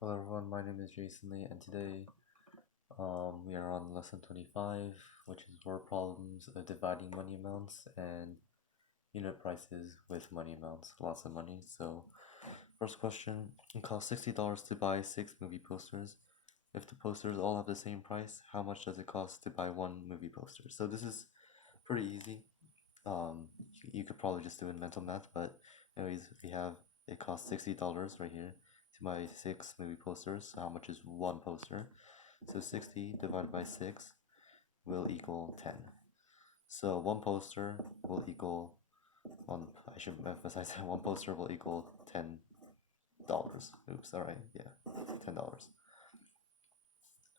Hello everyone, my name is Jason Lee, and today we are on lesson 25, which is word problems of dividing money amounts and unit prices with money amounts, lots of money. So first question, it costs $60 to buy 6 movie posters. If the posters all have the same price, how much does it cost to buy one movie poster? So this is pretty easy. You could probably just do it in mental math, but anyways, we have it costs $60 right here to buy 6 movie posters. So how much is one poster? So 60 divided by 6 will equal 10. So one poster will equal I should emphasize that one poster will equal $10. Oops, alright, yeah, $10.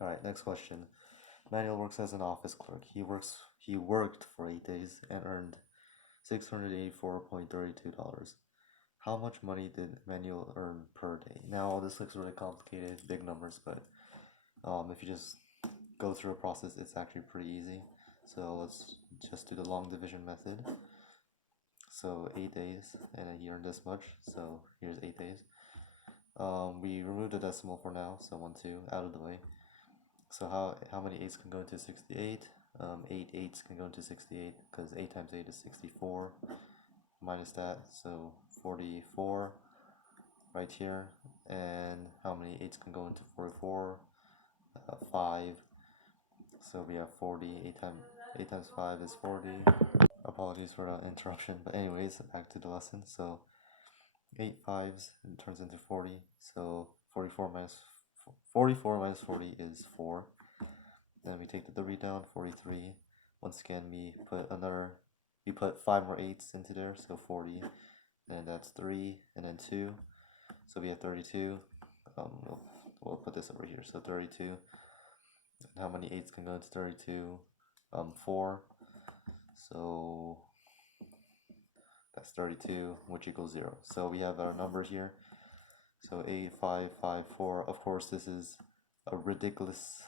Alright, next question. Manuel works as an office clerk. He worked for 8 days and earned $684.32. How much money did Manuel earn per day? Now this looks really complicated, big numbers, but if you just go through a process, it's actually pretty easy. So let's just do the long division method. So 8 days, and he earned this much, so here's 8 days. We remove the decimal for now, so 1, 2, out of the way. So how many 8s can go into 68? 8 8s can go into 68, because 8 times 8 is 64, minus that, so 44 right here. And how many 8s can go into 44? 5. So we have 40. 8 times 5 is 40. Apologies for the interruption, but anyways, back to the lesson. So 8 5s turns into 40. So 44 minus 40 is 4. Then we take the 3 down, 43. Once again, we put 5 more 8s into there, so 40. And that's 3, and then 2. So we have 32. We'll put this over here. So 32. And how many 8s can go into 32? 4. So that's 32, which equals 0. So we have our number here. So 8, 5, 5, 4. Of course, this is a ridiculous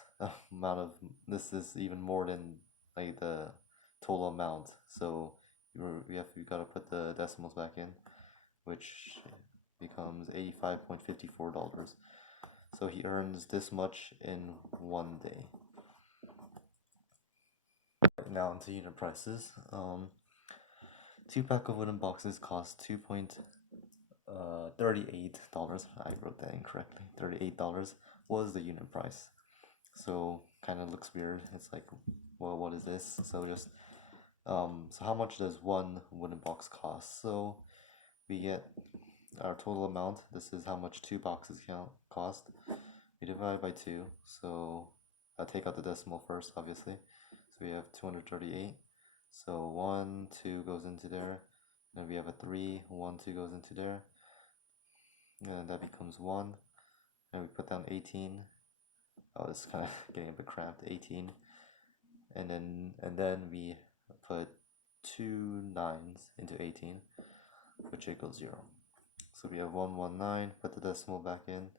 amount of. This is even more than like the total amount. So we gotta put the decimals back in, which becomes $85.54. So he earns this much in one day. Now into unit prices. 2-pack of wooden boxes cost $38. I wrote that incorrectly. $38 was the unit price. So kind of looks weird. It's like, well, what is this? So just so how much does one wooden box cost? So we get our total amount. This is how much 2 boxes cost. We divide by 2. So I'll take out the decimal first, obviously. So we have 238. So 1, 2 goes into there. Then we have a 3, 1, 2 goes into there. And that becomes 1. And we put down 18. Oh, this is kind of getting a bit cramped. 18. And then we put 2 9s into 18, which equals 0. So we have 119, put the decimal back in.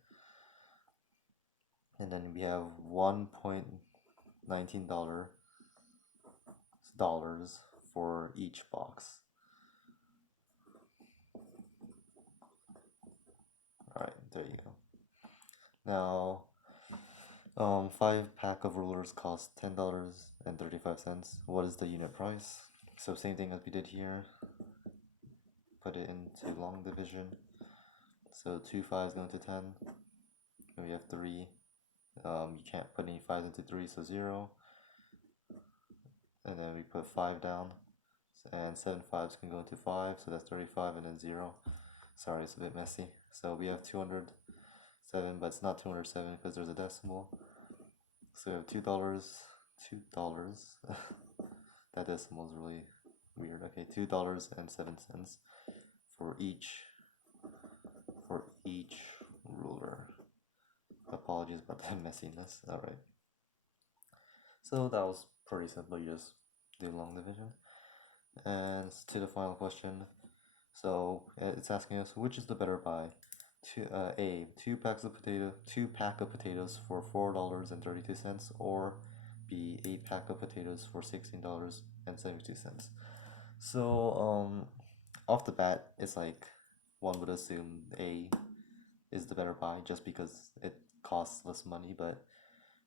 And then we have $1.19 for each box. Alright, there you go. Now, 5-pack of rulers cost $10.35. What is the unit price? So same thing as we did here. Put it into long division. So 2 5s go into 10. And we have 3. You can't put any 5s into 3, so 0. And then we put 5 down. And 7 5s can go into 5, so that's 35, and then 0. Sorry, it's a bit messy. So we have 207, but it's not 207 because there's a decimal. So we have $2. That decimal is really weird. Okay, $2.07 for each ruler. Apologies about that messiness. Alright. So that was pretty simple. You just do long division. And to the final question. So it's asking us which is the better buy. A, 2-pack of potatoes for $4.32, or B, 8-pack of potatoes for $16.72. So off the bat, it's like one would assume A, is the better buy just because it costs less money. But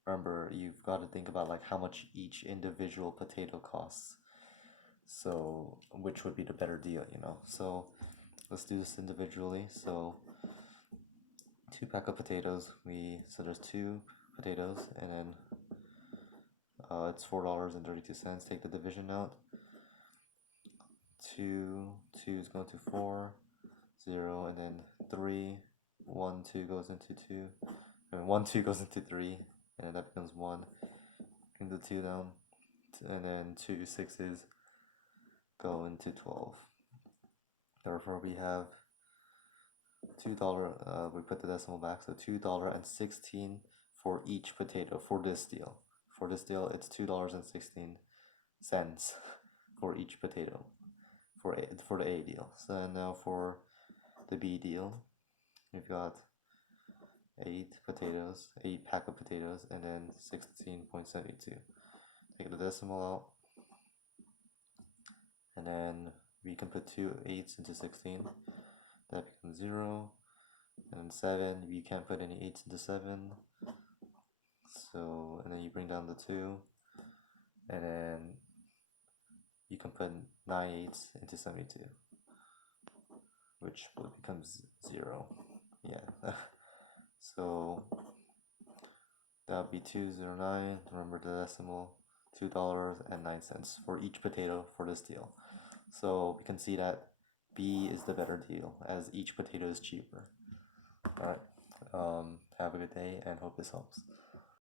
remember, you've got to think about like how much each individual potato costs. So which would be the better deal, you know? So let's do this individually. So 2 pack of potatoes. So there's 2 potatoes, and then it's $4.32. Take the division out. 2 is going to 4, 0, and then 3, 1, 2 goes into 2, and 1, 2 goes into 3, and then that becomes 1. Bring the 2 down, and then 2 6s go into 12. Therefore, we have $2. We put the decimal back, so $2.16 for each potato for this deal. For this deal, it's $2.16 for each potato for the A deal. So now for the B deal, we've got 8 pack of potatoes, and then 16.72. Take the decimal out, and then we can put 2 8s into 16. That becomes 0. And then 7, you can't put any 8s into 7. So, and then you bring down the 2, and then you can put 9 8s into 72, which becomes 0. Yeah. So that would be 209. Remember the decimal, $2.09 for each potato for this deal. So we can see that B is the better deal as each potato is cheaper. Alright. Have a good day and hope this helps.